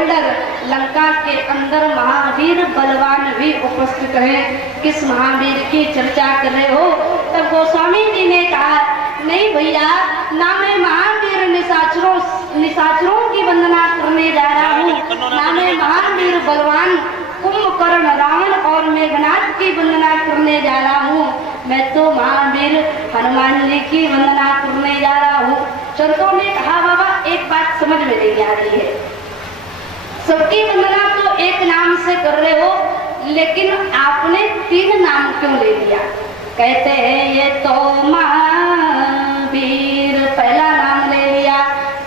बेहोल्डर लंका के अंदर महावीर बलवान भी उपस्थित हैं, किस महावीर की चर्चा कर रहे हो? तब गोस्वामी जी ने कहा नहीं भैया, ना मैं महावीर निशाचरों की वंदना करने जा रहा हूँ, ना मैं महावीर बलवान कुंभकर्ण रावण और मेघनाथ की वंदना करने जा रहा हूँ, मैं तो महावीर हनुमान जी की वंदना करने जा रहा हूँ। संतों ने कहा बाबा एक बात समझ में नहीं आ रही है, सबकी वंदना तो एक नाम से कर रहे हो, लेकिन आपने 3 नाम क्यों ले लिया? कहते हैं ये तो महावीर पहला नाम ले लिया,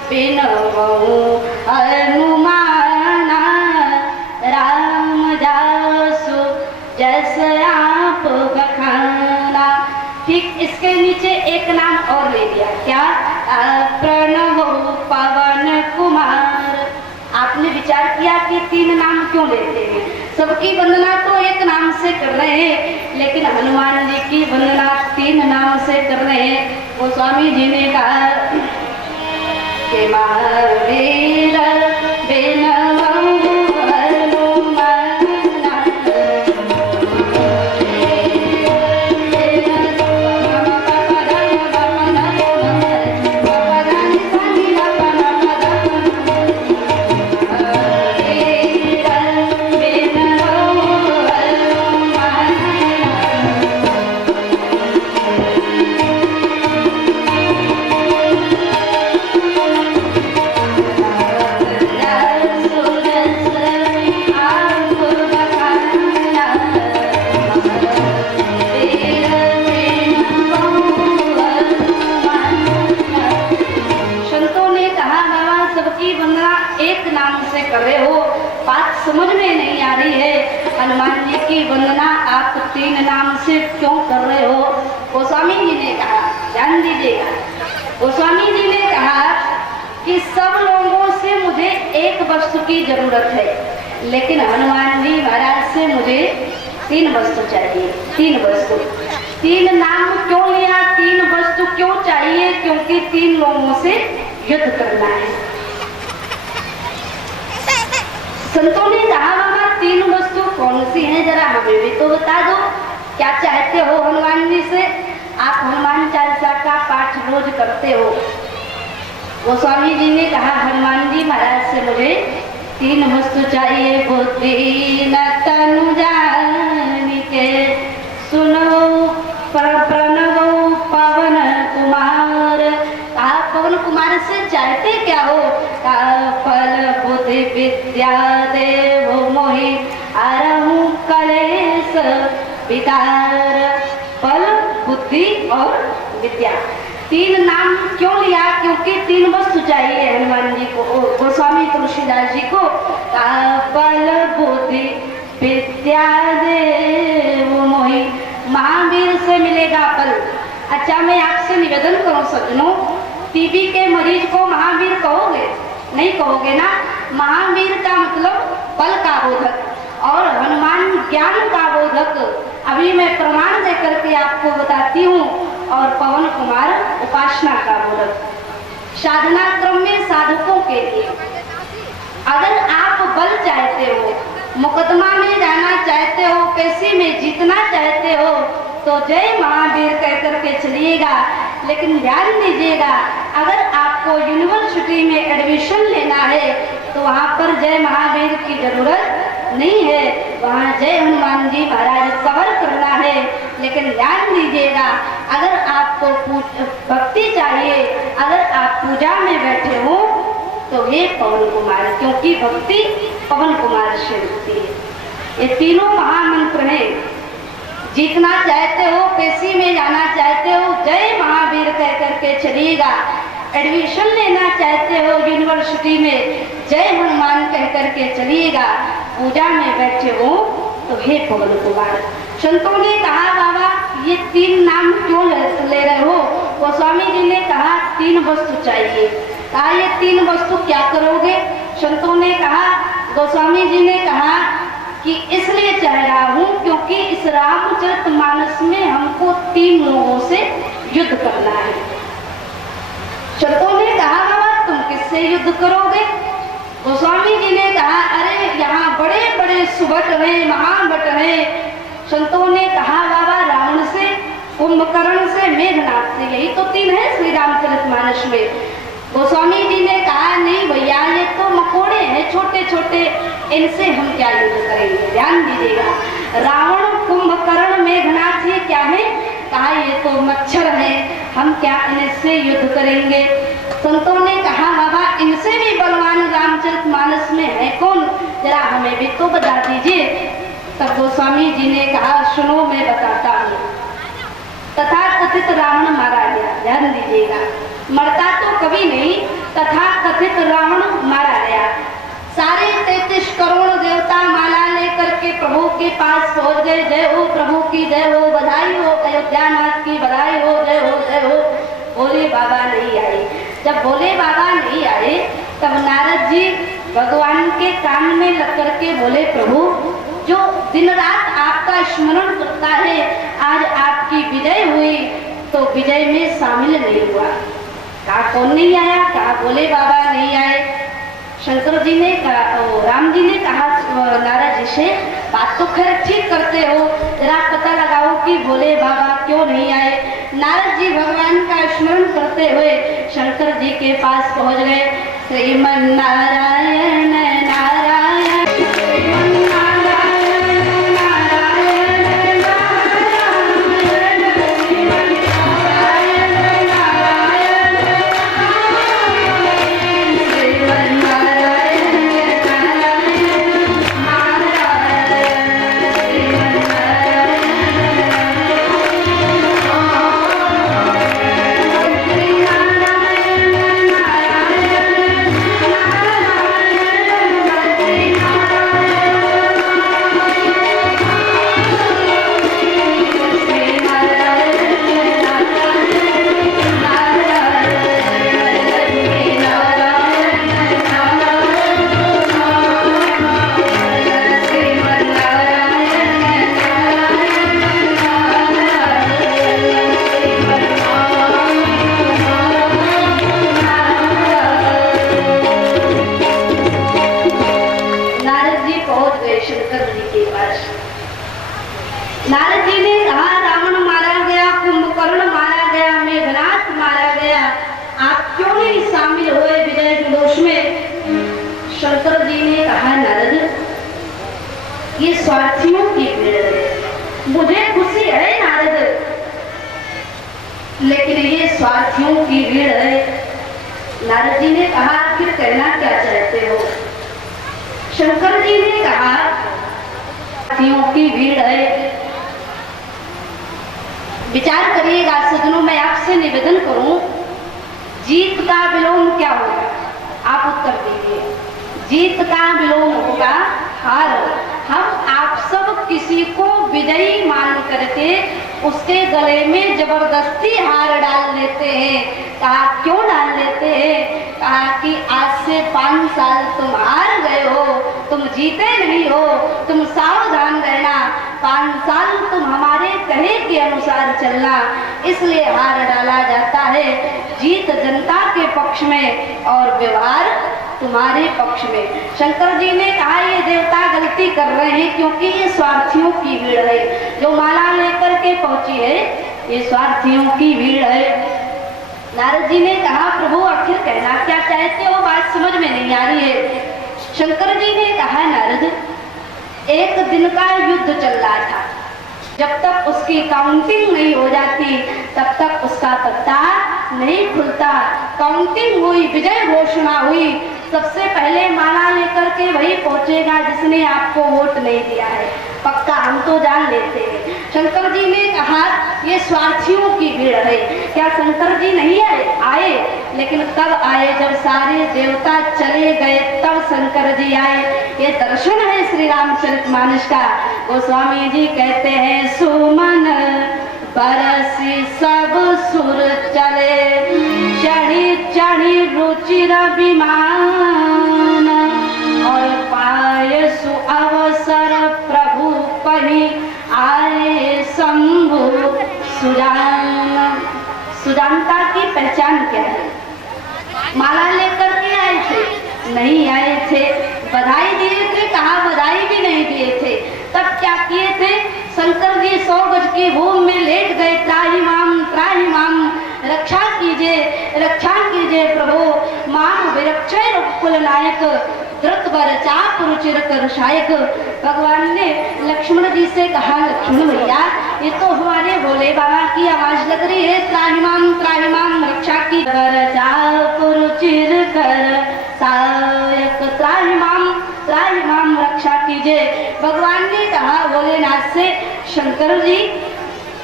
बिनवहु हनुमान राम जासु जैसे आप बखाना। ठीक इसके नीचे एक नाम और ले लिया, क्या? प्रणव पवन कुमार। आपने विचार किया कि 3 नाम क्यों लेते हैं? सबकी वंदना तो एक नाम से कर रहे हैं, लेकिन हनुमान जी की वंदना 3 नाम से कर रहे हैं। गोस्वामी जी ने कहा कि महावीर समझ में नहीं आ रही है, हनुमान जी की वंदना आप 3 नाम से क्यों कर रहे हो? गोस्वामी जी ने कहा, ध्यान दीजिएगा, गोस्वामी जी ने कहा कि सब लोगों से मुझे एक वस्तु की जरूरत है, लेकिन हनुमान जी महाराज से मुझे 3 वस्तु चाहिए। 3 वस्तु, 3 नाम क्यों लिया? 3 वस्तु क्यों चाहिए? क्योंकि 3 लोगों से युद्ध करना है। संतों ने कहा बाबा 3 वस्तु कौन सी हैं, जरा हमें भी तो बता दो, क्या चाहते हो हनुमान जी से? आप हनुमान चालीसा का पाठ रोज करते हो। गोस्वामी जी ने कहा हनुमान जी महाराज से मुझे 3 वस्तु चाहिए। बुद्धि न तनु जानिके सुनो प्रणव पवन कुमार। आप पवन कुमार से चाहते क्या हो? फल बुद्धि विद्या देव मोहि अरहु कलेश विकार। फल बुद्धि और विद्या, 3 नाम क्यों लिया? क्योंकि 3 वस्तु चाहिए हनुमान जी को, गोस्वामी तुलसीदास जी को। फल बुद्धि विद्या देव मोहि, महावीर से मिलेगा फल। अच्छा मैं आपसे निवेदन करूं सज्जनों, टीबी के मरीज को महावीर कहोगे? नहीं कहोगे ना। महावीर का मतलब बल का बोधक और हनुमान ज्ञान का बोधक। अभी मैं प्रमाण देकर के आपको बताती हूँ। और पवन कुमार उपासना का बोधक। साधना क्रम में साधकों के लिए अगर आप बल चाहते हो, मुकदमा में जाना चाहते हो, पेशी में जीतना चाहते हो, तो जय महावीर कह करके चलिएगा। लेकिन ध्यान दीजिएगा, अगर आपको यूनिवर्सिटी में एडमिशन लेना है तो वहाँ पर जय महावीर की जरूरत नहीं है, वहाँ जय हनुमान जी महाराज कवर करना है। लेकिन ध्यान दीजिएगा, अगर आपको भक्ति चाहिए, अगर आप पूजा में बैठे हो तो हे पवन कुमार, क्योंकि भक्ति पवन कुमार से होती है। ये 3 महामंत्र हैं। जीतना चाहते हो, पेशी में जाना चाहते हो, जय महावीर कह करके चलिएगा। एडमिशन लेना चाहते हो यूनिवर्सिटी में, जय हनुमान कह करके चलिएगा। पूजा में बैठे हो तो हे पवन कुमार। संतों ने कहा बाबा ये 3 नाम क्यों ले रहे हो? गोस्वामी जी ने कहा 3 वस्तु चाहिए। कहा ये 3 वस्तु क्या करोगे? संतों ने कहा, गोस्वामी जी ने कहा कि इसलिए चाह रहा हूँ क्योंकि इस रामचरितमानस में हमको 3 लोगों से युद्ध करना है। संतों ने कहा बाबा तुम किससे युद्ध करोगे? गोस्वामी जी ने कहा अरे यहाँ बड़े बड़े सुभट हैं, महान भट हैं। संतों ने कहा बाबा रावण से, कुंभकर्ण से, मेघनाथ से, यही तो तीन है श्री रामचरितमानस में। गोस्वामी जी ने कहा नहीं भैया ये तो मकोड़े हैं छोटे छोटे, इनसे हम क्या युद्ध करेंगे। ध्यान दीजिएगा, रावण, कुंभकर्ण, मेघनाथ ये क्या है? कहा ये तो मच्छर है, हम क्या इनसे युद्ध करेंगे। संतों ने कहा बाबा इनसे भी बलवान रामचरितमानस में है कौन, जरा हमें भी तो बता दीजिए। तब गोस्वामी जी ने कहा सुनो मैं बताता हूँ। तथा कथित रावण मारा गया। ध्यान दीजिएगा, मरता तो कभी नहीं, तथा कथित रावण मारा गया। सारे 33 करोड़ देवता माला लेकर के प्रभु के पास पहुंच गए। जय हो प्रभु की जय हो, बधाई हो, अयोध्यानाथ की बधाई हो, जय हो जय हो। भोले बाबा नहीं आए। जब भोले बाबा नहीं आए तब नारद जी भगवान के कान में लग करके बोले प्रभु जो दिन रात आपका स्मरण करता है आज आपकी विजय हुई तो विजय में शामिल नहीं हुआ। कहा कौन नहीं आया? कहा भोले बाबा नहीं आए। शंकर जी ने कहा, राम जी ने कहा नारद जी से बात तो खैर ठीक करते हो, जरा पता लगाओ कि भोले बाबा क्यों नहीं आए। नारद जी भगवान का स्मरण करते हुए शंकर जी के पास पहुंच गए। श्रीमन नारायण नारायण श्रीमन नारायण नारायण नारायण श्रीमन नारायण नारायण श्रीमन नारायण नारद जी ने कहा रावण मारा गया, कुंभकर्ण मारा गया, मेघनाथ मारा गया, आप क्यों नहीं शामिल हुए विजय जुलूस में? शंकर जी ने कहा नारद ये स्वार्थियों की भीड़ है, मुझे खुशी है नारद लेकिन ये स्वार्थियों की भीड़ है। नारद जी ने कहा आखिर कहना क्या चाहते हो? शंकर जी ने कहा स्वार्थियों की भीड़ है। विचार करिएगा सज्जनों, मैं आपसे निवेदन करूं जीत का विलोम क्या होगा? आप उत्तर दीजिए। जीत का विलोम होगा हार। हम आप सब किसी को विजयी मान करके उसके गले में जबरदस्ती हार डाल लेते हैं। कहा क्यों डाल लेते हैं? कहा कि आज से 5 साल तुम हार गए हो, तुम जीते नहीं हो, तुम सावधान रहना, 5 साल तुम हमारे कहे के अनुसार चलना, इसलिए हार डाला जाता है। जीत जनता के पक्ष में और व्यवहार तुम्हारे पक्ष में। शंकर जी ने कहा ये देवता गलती कर रहे हैं क्योंकि ये स्वार्थियों की भीड़ है, जो माला लेकर के पहुंची है ये स्वार्थियों की भीड़ है। नारद जी ने कहा प्रभु आखिर कहना क्या चाहते हो, बात समझ में नहीं आ रही है। शंकर जी ने कहा नारद एक दिन का युद्ध चल रहा था, जब तक उसकी काउंटिंग नहीं हो जाती तब तक उसका पत्ता नहीं खुलता। काउंटिंग हुई, विजय घोषणा हुई, सबसे पहले माला लेकर के वही पहुंचेगा जिसने आपको वोट नहीं दिया है, पक्का हम तो जान लेते हैं। शंकर जी ने कहा ये स्वार्थियों की भीड़ है। क्या शंकर जी नहीं आए? लेकिन कब आए? जब सारे देवता चले गए तब शंकर जी आए। ये दर्शन है श्री रामचरितमानस का। गोस्वामी जी कहते हैं सुमन बरसी सब सुर चले, चढ़ी चढ़ी रुचिर विमान, और पाए सु अवसर प्रभु पही आए शंभु सुजान। सुजानता की पहचान क्या है? माला लेकर के आए थे? नहीं आए थे। रक्षय रघुकुल नायक द्रुत बर चाप रुचिर कर शायक। भगवान ने लक्ष्मण जी से कहा, लक्ष्मण भैया ये तो हमारे भोले बाबा की आवाज लग रही है, त्राहिमाम रक्षा की। बर चाप रुचिर कर शायक, त्राहिमाम रक्षा कीजिए। भगवान ने कहा भोलेनाथ से, शंकर जी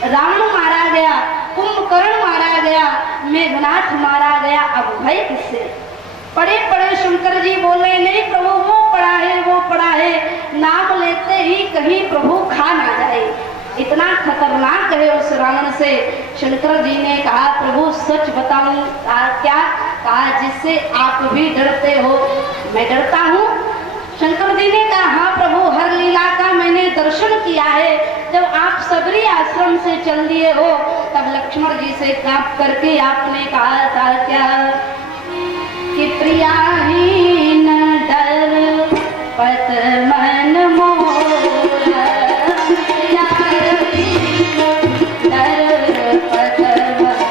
रावण मारा गया, कुंभकर्ण मारा गया, मेघनाथ मारा गया, अब भय किससे? पड़े शंकर जी बोले, नहीं प्रभु वो पड़ा है, नाम लेते ही कहीं प्रभु खा ना जाए, इतना खतरनाक है उस रावण से। शंकर जी ने कहा, प्रभु सच बताऊं? क्या? कहा जिससे आप भी डरते हो मैं डरता हूँ। शंकर जी ने कहा, हाँ प्रभु, हर लीला का मैंने दर्शन किया है। जब आप सबरी आश्रम से चल दिए हो तब लक्ष्मण जी से कांप करके आपने कहा था क्या कि प्रियाहीन डर पत मन मोरा, प्रियाहीन डर पत मन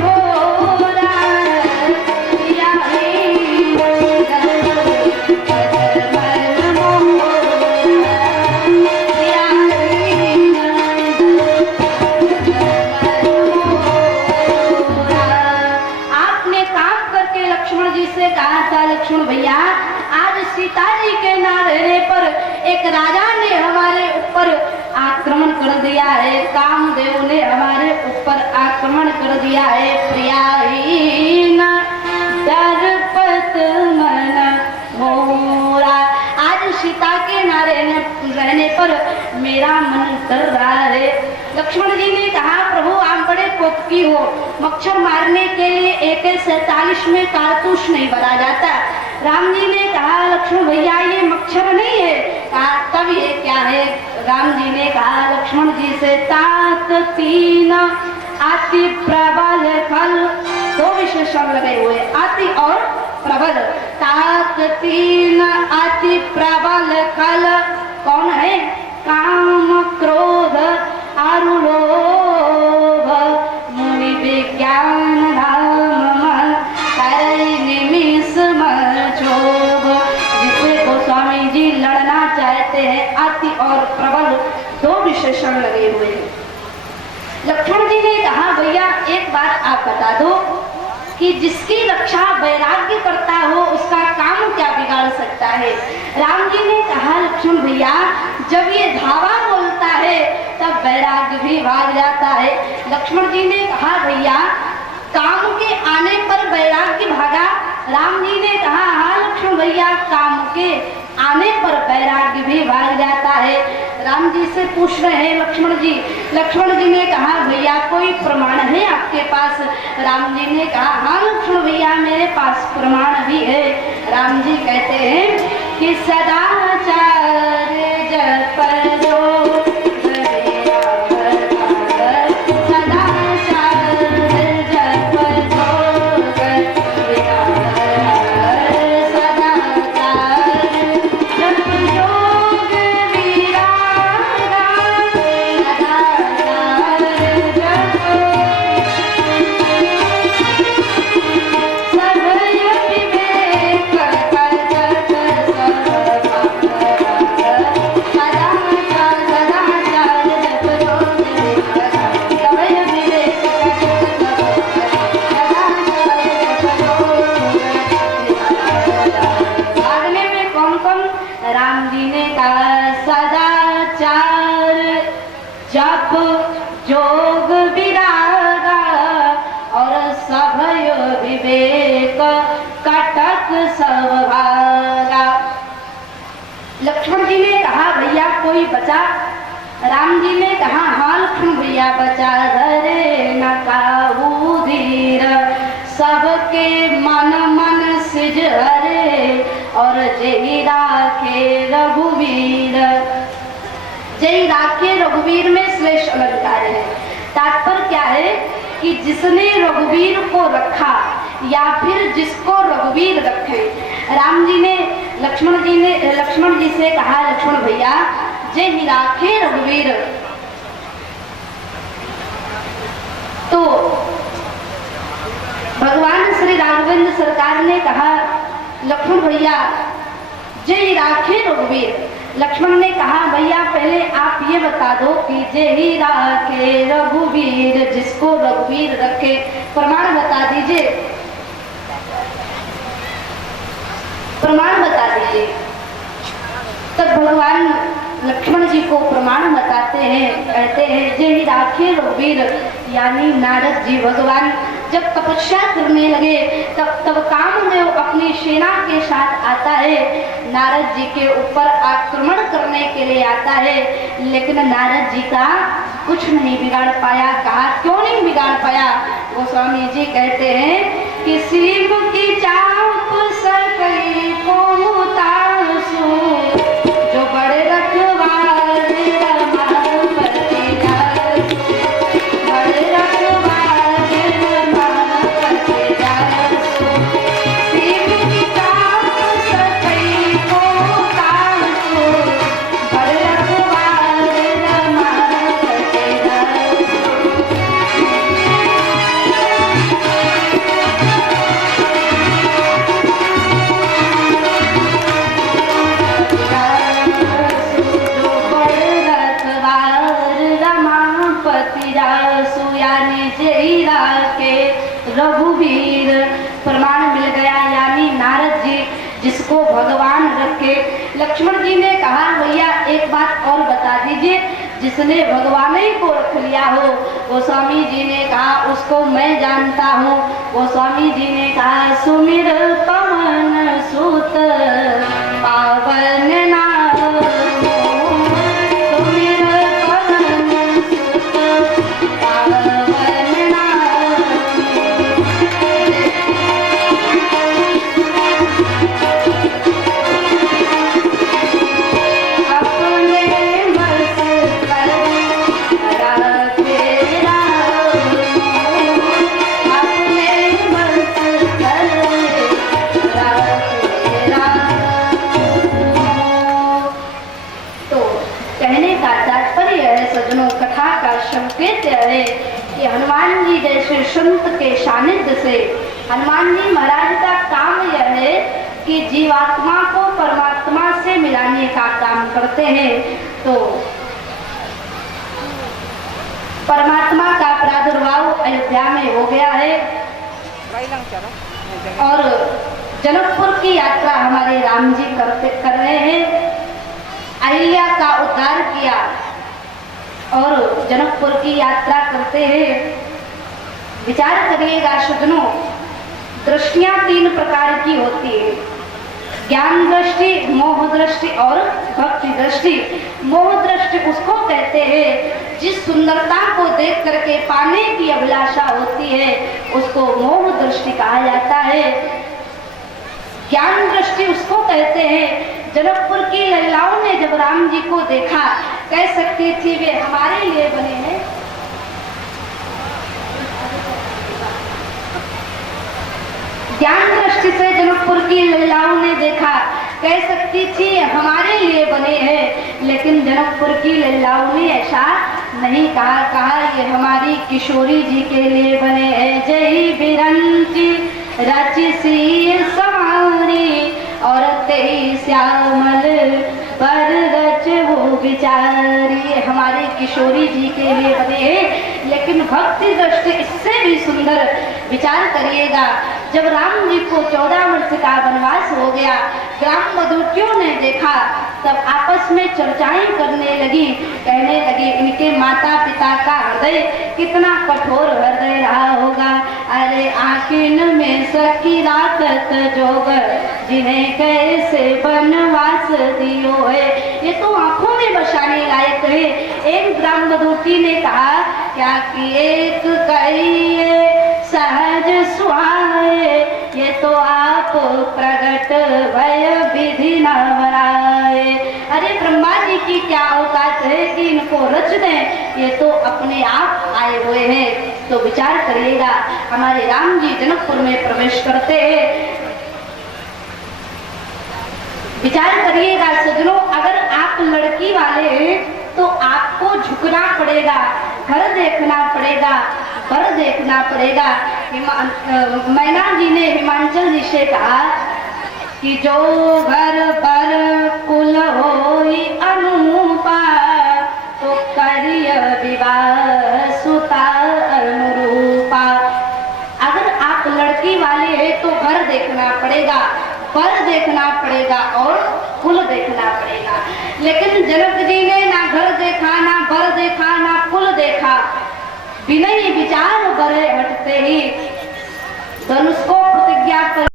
मोरा। लक्ष्मण भैया, आज सीता जी के ना रहने पर एक राजा ने हमारे ऊपर आक्रमण कर दिया है, कामदेव ने हमारे ऊपर आक्रमण कर दिया है। प्रियाहीन दरपत मन मोरा, आज सीता के ना रहने पर मेरा मन डर रहा है। लक्ष्मण जी ने कहा, प्रभु आप बड़े कोपकी हो, मच्छर मारने के लिए AK-47 में कारतूस नहीं भरा जाता। राम जी ने कहा, लक्ष्मण भैया ये मच्छर नहीं है। कहा तब ये क्या है? राम जी ने कहा लक्ष्मण जी से, तात तीन अति प्रबल फल, दो विशेषण लगे हुए, अति और प्रबल। तात तीन अति प्रबल फल कौन है? काम क्रोध आरुलोभ मुनि विज्ञान धाम करे निमिष मचोभ। जिससे गोस्वामी जी लड़ना चाहते हैं, अति और प्रबल दो विशेषण लगे हुए हैं। लक्ष्मण जी ने कहा, भैया एक बात आप बता दो कि जिसकी रक्षा वैराग्य करता हो उसका काम क्या बिगाड़ सकता है? राम जी ने कहा, लक्ष्मण भैया जब ये धावा बोलता है तब वैराग्य भी भाग जाता है। लक्ष्मण जी ने कहा, भैया काम के आने पर वैराग्य भागा? राम जी ने कहा, हाँ लक्ष्मण भैया, काम के आने पर वैराग्य भी भाग जाता है। राम जी से पूछ रहे हैं लक्ष्मण जी। लक्ष्मण जी ने कहा, भैया कोई प्रमाण है आपके पास? राम जी ने कहा, हाँ लक्ष्मण भैया मेरे पास प्रमाण भी है। राम जी कहते हैं कि सदाचार जप लो जप जोग विरागा और सभय विवेक कटक सब भागा। लक्ष्मण जी ने कहा, भैया कोई बचा? राम जी ने कहा, हाँ लक्ष्मण भैया बचा। धरे न काहू धीर सबके मन मन सिज हरे और जय राखे रघुवीर। जय राखे रघुवीर में श्रेष्ठ अलंकार है। तात्पर्य क्या है कि जिसने रघुवीर को रखा या फिर जिसको रघुवीर रखे। राम जी ने लक्ष्मण जी से कहा, लक्ष्मण भैया जय ही राखे रघुवीर। तो भगवान श्री राघवेंद्र सरकार ने कहा, लक्ष्मण भैया जय राखे रघुवीर। लक्ष्मण ने कहा, भैया पहले आप ये बता दो कि जय ही राखे रघुवीर, जिसको रघुवीर रखे, प्रमाण बता दीजिए, प्रमाण बता दीजिए। तब भगवान लक्ष्मण जी को प्रमाण बताते हैं, कहते हैं जय ही राखे रघुवीर, यानी नारद जी भगवान जब तपस्या करने लगे तब कामदेव अपनी सेना के साथ आता है, नारद जी के ऊपर आक्रमण करने के लिए आता है, लेकिन नारद जी का कुछ नहीं बिगाड़ पाया। कहा क्यों नहीं बिगाड़ पाया? गोस्वामी जी कहते हैं कि शिव की चाप सकई को उतारसु, जो बड़े रखवार रमापति जासु, बड़े रखवार रमापति जासु, शिव की चाप सकई को उतारसु, बड़े रखवार रमापति जासु। रघुवीर प्रमाण मिल गया, यानी नारद जी जिसको भगवान रखे। लक्ष्मण जी ने कहा, भैया एक बात और बता दीजिए, जिसने भगवान ही को रख लिया हो। गोस्वामी जी ने कहा, उसको मैं जानता हूँ। गोस्वामी जी ने कहा, सुमिर पवन सुत पावन नाम, सुमिर पवन सुत पावन नाम, अपने बस पर रखे राम, अपने बस पर रखे राम। तो कहने का तात्पर्य है सज्जनों, कथा का संकेत है कि हनुमान जी जैसे संत के सानिध्य से, हनुमान जी महाराज का काम यह है कि जीवात्मा को परमात्मा से मिलाने का काम करते हैं। तो परमात्मा का प्रादुर्भाव अयोध्या में हो गया है और जनकपुर की यात्रा हमारे राम जी कर रहे हैं। अहिल्या का उद्धार किया और जनकपुर की यात्रा करते हैं। विचार करिएगा सज्जनों, दृष्टियां 3 प्रकार की होती है, ज्ञान दृष्टि, मोह दृष्टि और भक्ति दृष्टि। मोह दृष्टि उसको कहते हैं जिस सुंदरता को देख करके पाने की अभिलाषा होती है, उसको मोह दृष्टि कहा जाता है। ज्ञान दृष्टि उसको कहते हैं, जनकपुर की लैलाओं ने जब राम जी को देखा, कह सकती थी वे हमारे लिए बने हैं। ज्ञान दृष्टि से जनकपुर की लैलाओं ने देखा, कह सकती थी हमारे लिए बने हैं, लेकिन जनकपुर की लैलाओं ने ऐसा नहीं कहा। कहा ये हमारी किशोरी जी के लिए बने हैं। जय बिरंची रचि सी सवारी और तेई श्यामल पर रच वो बिचारी, हमारी किशोरी जी के लिए बने हैं। लेकिन भक्ति दृष्टि इससे भी सुंदर। विचार करिएगा, जब राम जी को 14 वर्ष का वनवास हो गया, ग्राम बधूटियों ने देखा, तब आपस में चर्चाएं करने लगी, कहने लगी इनके माता पिता का हृदय कितना कठोर हृदय रहा होगा। अरे आखिन में सखी राखत जोगर, जिन्हें कैसे वनवास दियो है। ये तो आंखों में बसाने लायक है। एक ग्राम बधूटी ने कहा, क्या कि एक कहिए सहज सुहाए, ये तो आप प्रगट भय विधि न बनाए। अरे ब्रह्मा जी की क्या औकात है कि इनको रच दें, ये तो अपने आप आए हुए हैं। तो विचार करिएगा, हमारे राम जी जनकपुर में प्रवेश करते हैं। विचार करिएगा सज्जनों, अगर आप लड़की वाले हैं तो आपको झुकना पड़ेगा, घर देखना पड़ेगा, बर देखना पड़ेगा। मैना जी ने हिमांचल जी से कहा कि जो घर बर कुल होई अनुपा, तो करिय विवाह सुता अनुरूपा। अगर आप लड़की वाले हैं तो घर देखना पड़ेगा, बर देखना पड़ेगा और कुल देखना पड़ेगा। लेकिन जनक जी ने ना घर देखा, ना बर देखा, ना कुल देखा। विनय विचार बड़े हटते ही धनुष को प्रतिज्ञा कर